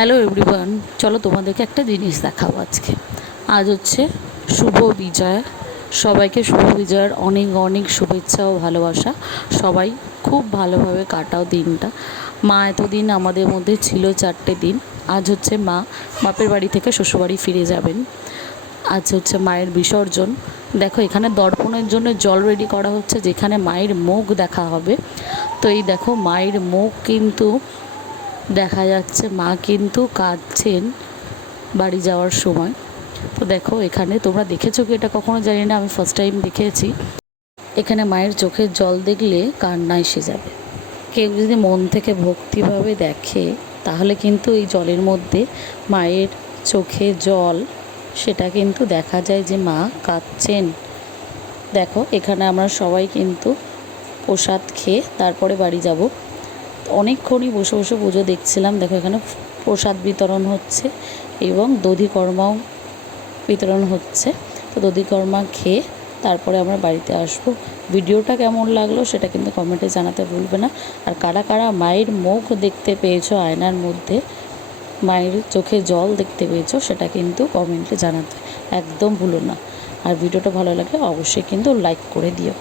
Hello everyone, চলো তোমাদেরকে একটা জিনিস দেখাবো আজকে। আজ হচ্ছে শুভ বিজয়া। সবাইকে শুভ বিজয়ার অনেক অনেক শুভেচ্ছা ও ভালোবাসা। সবাই খুব ভালোভাবে কাটাও দিনটা। মা এতদিন আমাদের মধ্যে ছিল 4টে দিন। আজ হচ্ছে মা বাপের বাড়ি থেকে শ্বশুরবাড়ি ফিরে যাবেন। আজ হচ্ছে মায়ের বিসর্জন। দেখো এখানে দর্পণের জন্য জল রেডি করা হচ্ছে, যেখানে মায়ের মুখ দেখা হবে। তো এই দেখো মায়ের মুখ কিন্তু দেখা যাচ্ছে, মা কিন্তু কাঁদছেন বাড়ি যাওয়ার সময়। তো দেখো এখানে তোমরা দেখেছো কি এটা কখনো জানি না, আমি ফার্স্ট টাইম দেখেছি। এখানে মায়ের চোখের জল দেখলে কান্না এসে যাবে। কেউ যদি মন থেকে ভক্তিভাবে দেখে তাহলে কিন্তু এই জলের মধ্যে মায়ের চোখে জল, সেটা কিন্তু দেখা যায় যে মা কাঁদছেন। দেখো এখানে আমরা সবাই কিন্তু প্রসাদ খেয়ে তারপরে বাড়ি যাব। অনেকক্ষণই বসে বসে পুজো দেখছিলাম। দেখো এখানে প্রসাদ বিতরণ হচ্ছে এবং দধিকর্মাও বিতরণ হচ্ছে। তো দধিকর্মা খেয়ে তারপরে আমরা বাড়িতে আসবো। ভিডিওটা কেমন লাগলো সেটা কিন্তু কমেন্টে জানাতে ভুলবে না। আর কারা কারা মায়ের মুখ দেখতে পেয়েছো আয়নার মধ্যে, মায়ের চোখে জল দেখতে পেয়েছো, সেটা কিন্তু কমেন্টে জানাতে একদম ভুলো না। আর ভিডিওটা ভালো লাগলে অবশ্যই কিন্তু লাইক করে দিও।